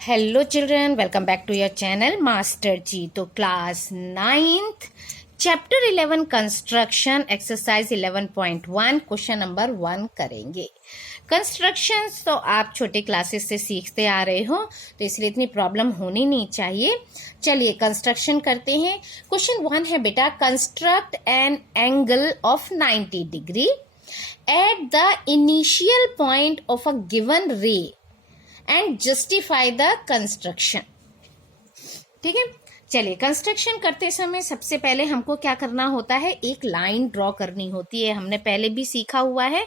Hello children, welcome back to your channel master ji. तो class 9th chapter 11 construction exercise 11.1 question number 1 करेंगे। Constructions तो आप छोटे classes से सीखते आ रहे हो, तो इसलिए इतनी प्रॉब्लम होनी नहीं चाहिए। चलिए कंस्ट्रक्शन करते हैं। क्वेश्चन 1 है बेटा, construct an angle of 90 degree at the initial point of a given रे एंड जस्टिफाई द कंस्ट्रक्शन। ठीक है, चलिए कंस्ट्रक्शन करते समय सबसे पहले हमको क्या करना होता है, एक लाइन ड्रॉ करनी होती है। हमने पहले भी सीखा हुआ है।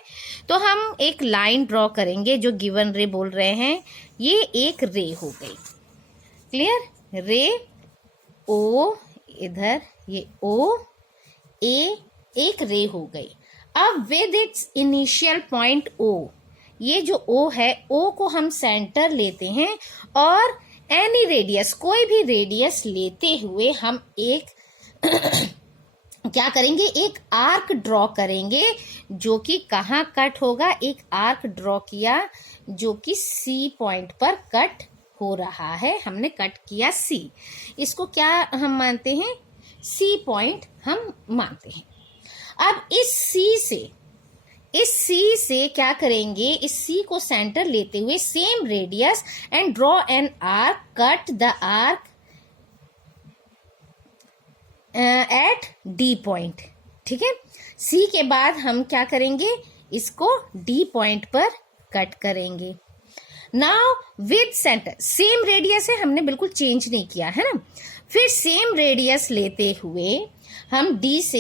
तो हम एक लाइन ड्रॉ करेंगे जो गिवन रे बोल रहे हैं। ये एक रे हो गई, क्लियर। रे ओ, इधर ये ओ ए, एक रे हो गई। अब with its initial point O, ये जो O है, O को हम सेंटर लेते हैं और एनी रेडियस, कोई भी रेडियस लेते हुए हम एक क्या करेंगे, एक आर्क ड्रॉ करेंगे जो कि कहाँ कट होगा। एक आर्क ड्रॉ किया जो कि C पॉइंट पर कट हो रहा है। हमने कट किया C, इसको क्या हम मानते हैं, C पॉइंट हम मानते हैं। अब इस C से क्या करेंगे, इस C को सेंटर लेते हुए same radius and draw an arc, cut the arc eight D point. ठीक है, C के बाद हम क्या करेंगे, इसको D पॉइंट पर कट करेंगे। Now with centre, same radius है, हमने बिल्कुल चेंज नहीं किया है ना। फिर सेम रेडियस लेते हुए हम D से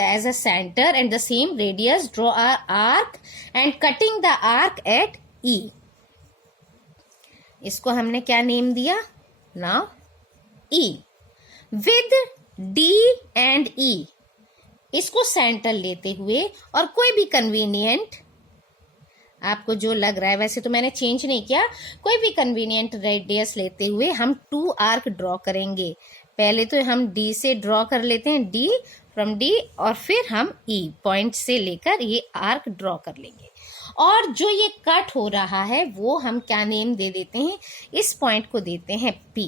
as a centre and the same radius draw are arc and cutting the arc at E। इसको हमने क्या नेम दिया, now E। With D and E, इसको सेंटर लेते हुए और कोई भी कन्वीनियंट, आपको जो लग रहा है, वैसे तो मैंने चेंज नहीं किया, कोई भी कन्वीनियंट रेडियस लेते हुए हम 2 आर्क ड्रॉ करेंगे। पहले तो हम D से ड्रॉ कर लेते हैं, D फ्रॉम D, और फिर हम E पॉइंट से लेकर ये आर्क ड्रॉ कर लेंगे। और जो ये कट हो रहा है वो हम क्या नेम दे देते हैं, इस पॉइंट को देते हैं P।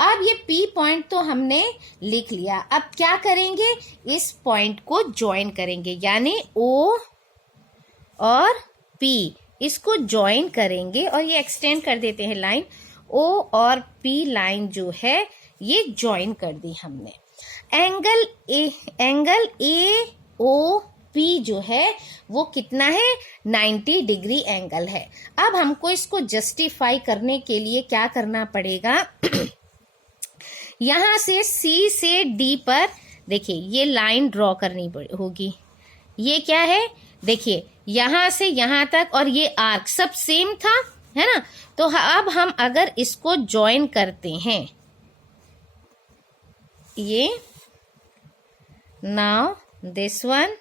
अब ये P पॉइंट तो हमने लिख लिया। अब क्या करेंगे, इस पॉइंट को ज्वाइन करेंगे, यानी O और P, इसको ज्वाइन करेंगे और ये एक्सटेंड कर देते हैं लाइन। O और P लाइन जो है ये ज्वाइन कर दी हमने। एंगल AOP जो है वो कितना है, 90 डिग्री एंगल है। अब हमको इसको जस्टिफाई करने के लिए क्या करना पड़ेगा, यहां से C से D पर देखिए ये लाइन ड्रॉ करनी होगी। ये क्या है, देखिए यहां से यहां तक और ये आर्क सब सेम था, है ना। तो अब हम अगर इसको ज्वाइन करते हैं, ये नाउ दिस वन,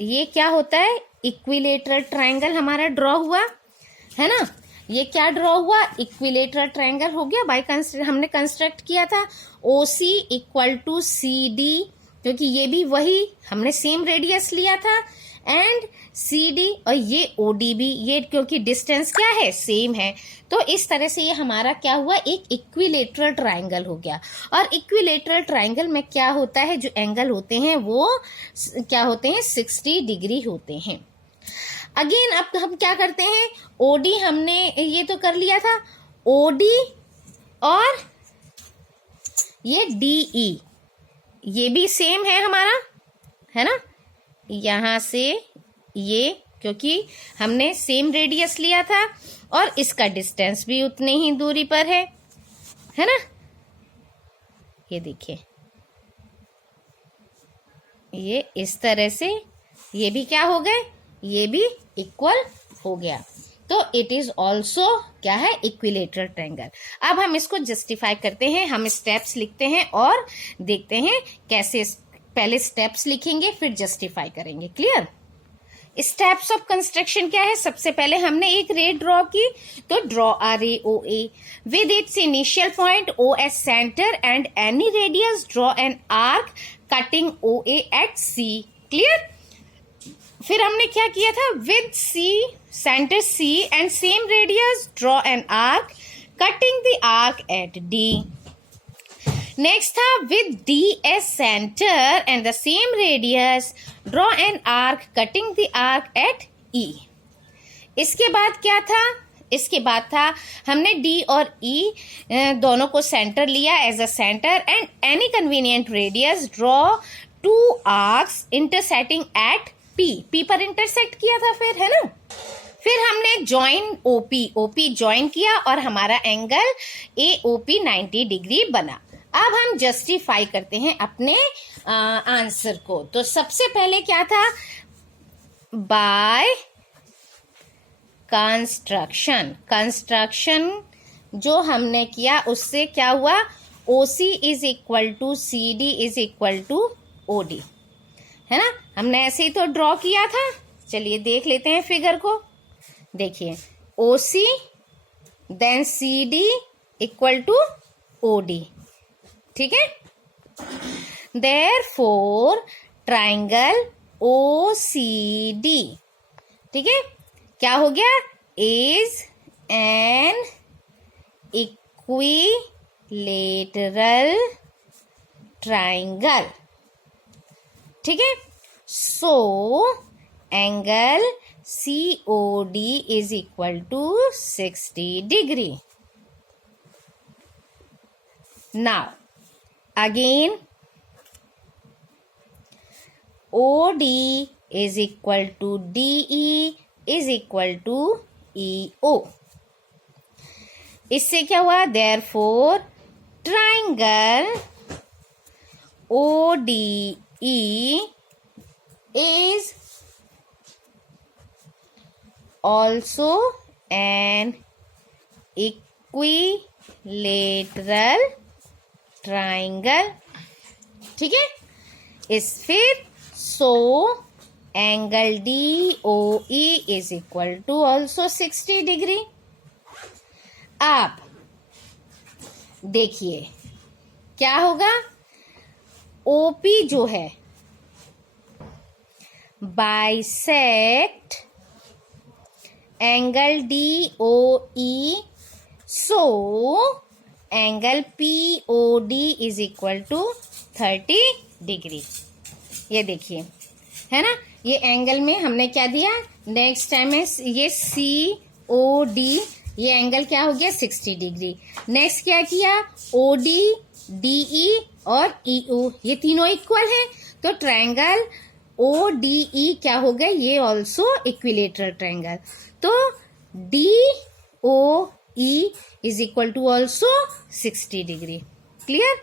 ये क्या होता है, इक्विलेटरल ट्रायंगल हमारा ड्रॉ हुआ, है ना। ये क्या ड्रॉ हुआ, इक्विलेटरल ट्रायंगल हो गया। बाय हमने कंस्ट्रक्ट किया था OC इक्वल टू CD, क्योंकि ये भी वही हमने सेम रेडियस लिया था, एंड CD और ये OD भी, ये क्योंकि डिस्टेंस क्या है, सेम है। तो इस तरह से ये हमारा क्या हुआ, एक इक्विलेटरल ट्रायंगल हो गया। और इक्विलेटरल ट्रायंगल में क्या होता है, जो एंगल होते हैं वो क्या होते हैं, 60 डिग्री होते हैं। अगेन अब हम क्या करते हैं, OD हमने ये तो कर लिया था, OD और ये DE, ये भी सेम है हमारा, है ना। यहां से ये, क्योंकि हमने सेम रेडियस लिया था और इसका डिस्टेंस भी उतने ही दूरी पर है ना। ये देखिए, ये इस तरह से ये भी क्या हो गए, ये भी इक्वल हो गया। तो इट इज ऑल्सो क्या है, इक्विलेटरल ट्रायंगल। अब हम इसको जस्टिफाई करते हैं, हम स्टेप्स लिखते हैं और देखते हैं कैसे। पहले स्टेप्स लिखेंगे फिर जस्टिफाई करेंगे, क्लियर। स्टेप्स ऑफ कंस्ट्रक्शन क्या है, सबसे पहले हमने एक रे ड्रॉ की, तो draw a ray OA with its initial point O as centre and any radius draw an arc cutting OA at C, clear. फिर हमने क्या किया था, with C centre C and same radius draw an arc cutting the arc at D. Next था with D as centre and the same radius draw an arc cutting the arc at E. इसके बाद क्या था, इसके बाद था हमने D और ई दोनों को सेंटर लिया as a centre and any convenient radius draw two arcs intersecting at P. P पर इंटरसेक्ट किया था फिर, है ना। फिर हमने ज्वाइन ओपी, ओपी ज्वाइन किया और हमारा एंगल ए ओपी 90 डिग्री बना। अब हम जस्टिफाई करते हैं अपने आंसर को। तो सबसे पहले क्या था, बाय कंस्ट्रक्शन, कंस्ट्रक्शन जो हमने किया उससे क्या हुआ, OC is equal to CD is equal to OD, है ना। हमने ऐसे ही तो ड्रॉ किया था। चलिए देख लेते हैं फिगर को। देखिए OC then CD equal to OD, ठीक है। देयरफॉर ट्राइंगल OCD, ठीक है, क्या हो गया, इज एन इक्विलेटरल ट्राइंगल, ठीक है। So angle COD is equal to 60 degree. Now again OD is equal to DE is equal to EO। इससे क्या हुआ, therefore triangle ODE is also an equilateral triangle, ठीक है। इस फिर so angle DOE is equal to also 60 degree. अब देखिए क्या होगा, OP जो है bisect angle DOE, so angle POD is equal to 30 degree. ये देखिए, है ना, ये एंगल में हमने क्या दिया, नेक्स्ट टाइम में ये COD, ये एंगल क्या हो गया 60 डिग्री। नेक्स्ट क्या किया, OD, DE और EO, ये तीनों इक्वल हैं, तो ट्रायंगल ODE क्या हो गया, ये ऑल्सो इक्विलेटरल ट्रायंगल। तो DOE is equal to also 60 degree. Clear.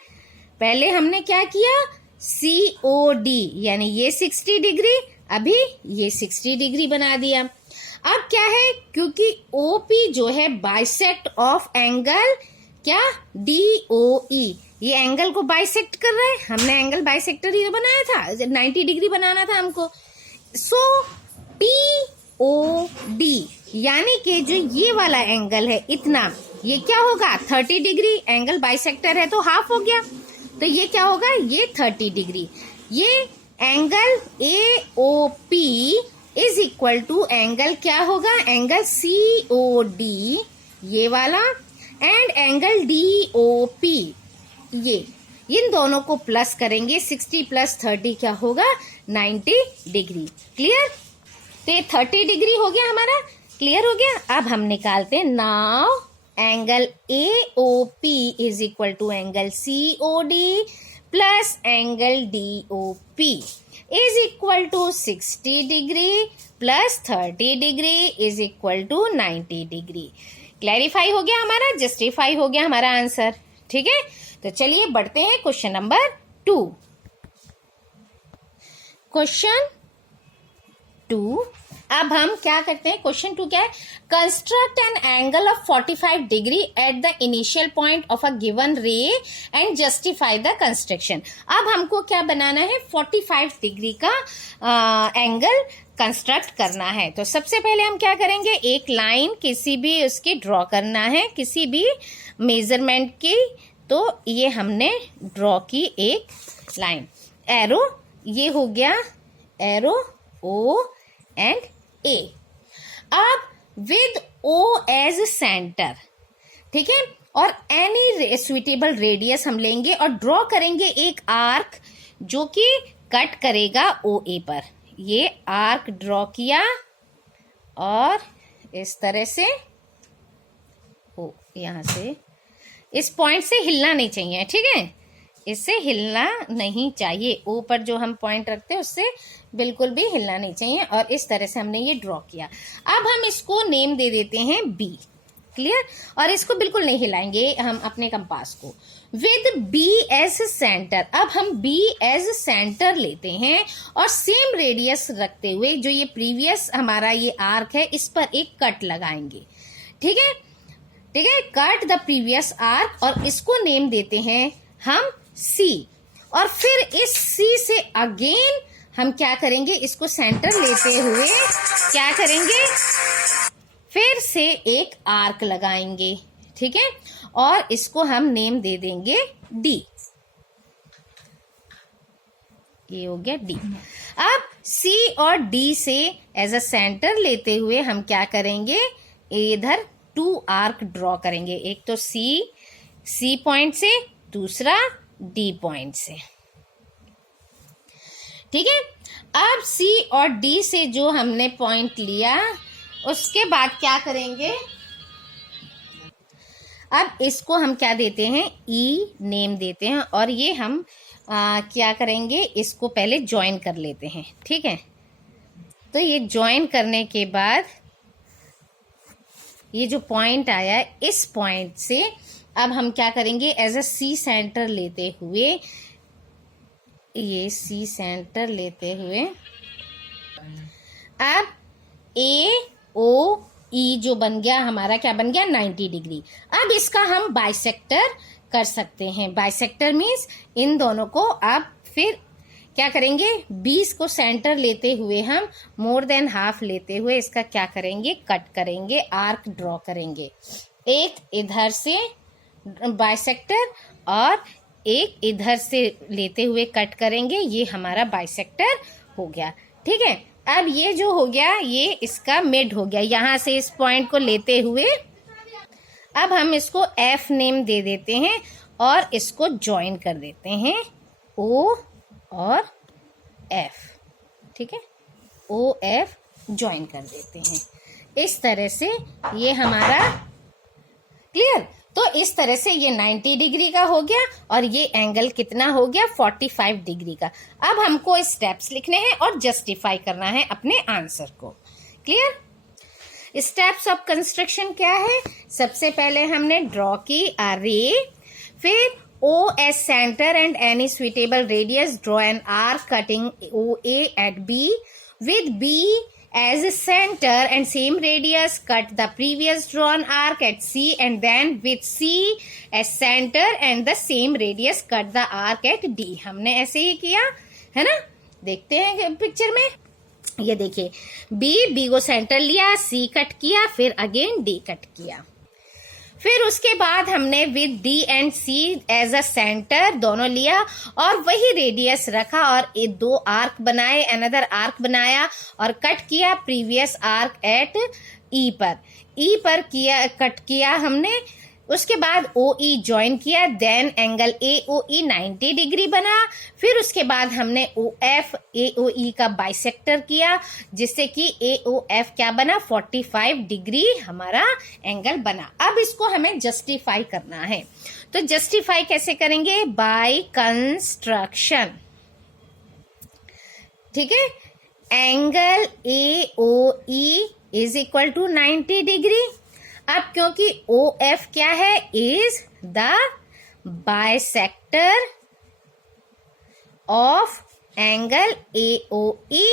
पहले हमने क्या किया, COD यानी ये 60 डिग्री, अभी ये 60 डिग्री बना दिया। अब क्या है, क्योंकि OP जो है बाइसेक्ट ऑफ एंगल क्या DOE, ये एंगल को बाइसेक्ट कर रहा है। हमने एंगल बाइसेक्टर ही बनाया था, 90 डिग्री बनाना था हमको। सो POD यानी कि जो ये वाला एंगल है इतना, ये क्या होगा 30 डिग्री। एंगल बाइसेक्टर है तो हाफ हो गया, तो ये क्या होगा, ये 30 डिग्री। ये angle AOP is equal to angle क्या होगा, एंगल COD ये वाला एंड एंगल DOP, ये इन दोनों को प्लस करेंगे, 60 प्लस 30 क्या होगा 90 डिग्री। क्लियर। तो ये 30 डिग्री हो गया हमारा, क्लियर हो गया। अब हम निकालते हैं, now angle AOP is equal to angle COD plus angle DOP is equal to 60 degree plus 30 degree is equal to 90 degree. Clarify हो गया हमारा, जस्टिफाई हो गया हमारा आंसर। ठीक है, तो चलिए बढ़ते हैं क्वेश्चन नंबर 2। क्वेश्चन 2, अब हम क्या करते हैं, क्वेश्चन 2 क्या है, construct an angle of 45 degree at the initial point of a given रे एंड जस्टिफाई द कंस्ट्रक्शन। अब हमको क्या बनाना है, 45 डिग्री का एंगल कंस्ट्रक्ट करना है। तो सबसे पहले हम क्या करेंगे, एक लाइन किसी भी उसकी ड्रॉ करना है, किसी भी मेजरमेंट की। तो ये हमने ड्रॉ की एक लाइन, एरो, ये हो गया एरो O, एंड ए। अब विद ओ एज सेंटर, ठीक है, और एनी सुइटेबल रेडियस हम लेंगे और ड्रॉ करेंगे एक आर्क जो कि कट करेगा ओ ए पर। ये आर्क ड्रॉ किया और इस तरह से ओ यहां से इस पॉइंट से हिलना नहीं चाहिए, ठीक है, इससे हिलना नहीं चाहिए। ओ पर जो हम पॉइंट रखते हैं उससे बिल्कुल भी हिलना नहीं चाहिए। और इस तरह से हमने ये ड्रॉ किया। अब हम इसको नेम दे देते हैं बी। क्लियर? और इसको बिल्कुल नहीं हिलाएंगे हम अपने कंपास को। विद बी एज सेंटर, अब हम बी एज सेंटर लेते हैं और सेम रेडियस रखते हुए जो ये प्रीवियस हमारा ये आर्क है इस पर एक कट लगाएंगे। ठीक है, ठीक है, कट द प्रीवियस आर्क और इसको नेम देते हैं हम सी। और फिर इस सी से अगेन हम क्या करेंगे, इसको सेंटर लेते हुए क्या करेंगे, फिर से एक आर्क लगाएंगे। ठीक है, और इसको हम नेम दे देंगे डी। ये हो गया डी। अब सी और डी से एज अ सेंटर लेते हुए हम क्या करेंगे, इधर टू आर्क ड्रॉ करेंगे। एक तो सी पॉइंट से, दूसरा डी पॉइंट से। ठीक है, अब सी और डी से जो हमने पॉइंट लिया उसके बाद क्या करेंगे, अब इसको हम क्या देते हैं, ई नेम देते हैं। और ये हम क्या करेंगे, इसको पहले ज्वाइन कर लेते हैं। ठीक है, तो ये ज्वाइन करने के बाद ये जो पॉइंट आया इस पॉइंट से अब हम क्या करेंगे, एज अ सी सेंटर लेते हुए, ये सी सेंटर लेते हुए अब ए ओ ई जो बन गया हमारा, क्या बन गया, 90 डिग्री। अब इसका हम बाइसेक्टर कर सकते हैं। बाइसेक्टर मीन्स इन दोनों को अब फिर क्या करेंगे, 20 को सेंटर लेते हुए हम मोर देन हाफ लेते हुए इसका क्या करेंगे, कट करेंगे, आर्क ड्रॉ करेंगे। एक इधर से बाइसेक्टर और एक इधर से लेते हुए कट करेंगे। ये हमारा बाइसेक्टर हो गया। ठीक है, अब ये जो हो गया ये इसका मिड हो गया। यहां से इस पॉइंट को लेते हुए अब हम इसको एफ नेम दे देते हैं और इसको ज्वाइन कर देते हैं, ओ और एफ। ठीक है, ओ एफ ज्वाइन कर देते हैं। इस तरह से ये हमारा क्लियर। तो इस तरह से ये 90 डिग्री का हो गया और ये एंगल कितना हो गया, 45 डिग्री का। अब हमको स्टेप्स लिखने हैं और जस्टिफाई करना है अपने आंसर को। क्लियर? स्टेप्स ऑफ कंस्ट्रक्शन क्या है, सबसे पहले हमने ड्रॉ की अ रे, फिर O as center and any suitable radius, draw an arc cutting OA at B. With B as center and same radius, cut the previous drawn arc at C, and then with C as center and the same radius, cut the arc at D. हमने ऐसे ही किया है ना, देखते हैं picture में। ये देखिए, B को सेंटर लिया, C कट किया, फिर अगेन D कट किया। फिर उसके बाद हमने with D and C as a centre दोनों लिया और वही रेडियस रखा और ये दो आर्क बनाए, अनदर आर्क बनाया और कट किया प्रीवियस आर्क एट ई पर किया, कट किया हमने। उसके बाद ओ ई ज्वाइन किया, then angle A O E 90 degree बना। फिर उसके बाद हमने ओ एफ ए ओ ई का बाइसेक्टर किया, जिससे कि ए ओ एफ क्या बना, 45 डिग्री हमारा एंगल बना। अब इसको हमें जस्टिफाई करना है, तो जस्टिफाई कैसे करेंगे, बाय कंस्ट्रक्शन। ठीक है, angle A O E is equal to 90 डिग्री। अब क्योंकि ओ एफ क्या है, is the bisector of angle A O E,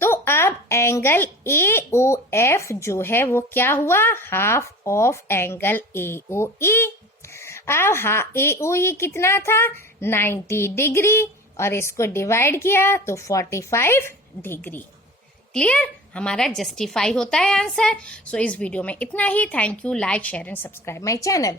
तो अब एंगल ए ओ एफ जो है वो क्या हुआ, half of angle A O ई। अब ए ओ ई कितना था, 90 डिग्री, और इसको डिवाइड किया तो 45 डिग्री। क्लियर? हमारा जस्टिफाई होता है आंसर। सो इस वीडियो में इतना ही। Thank you. Like, share and subscribe my channel.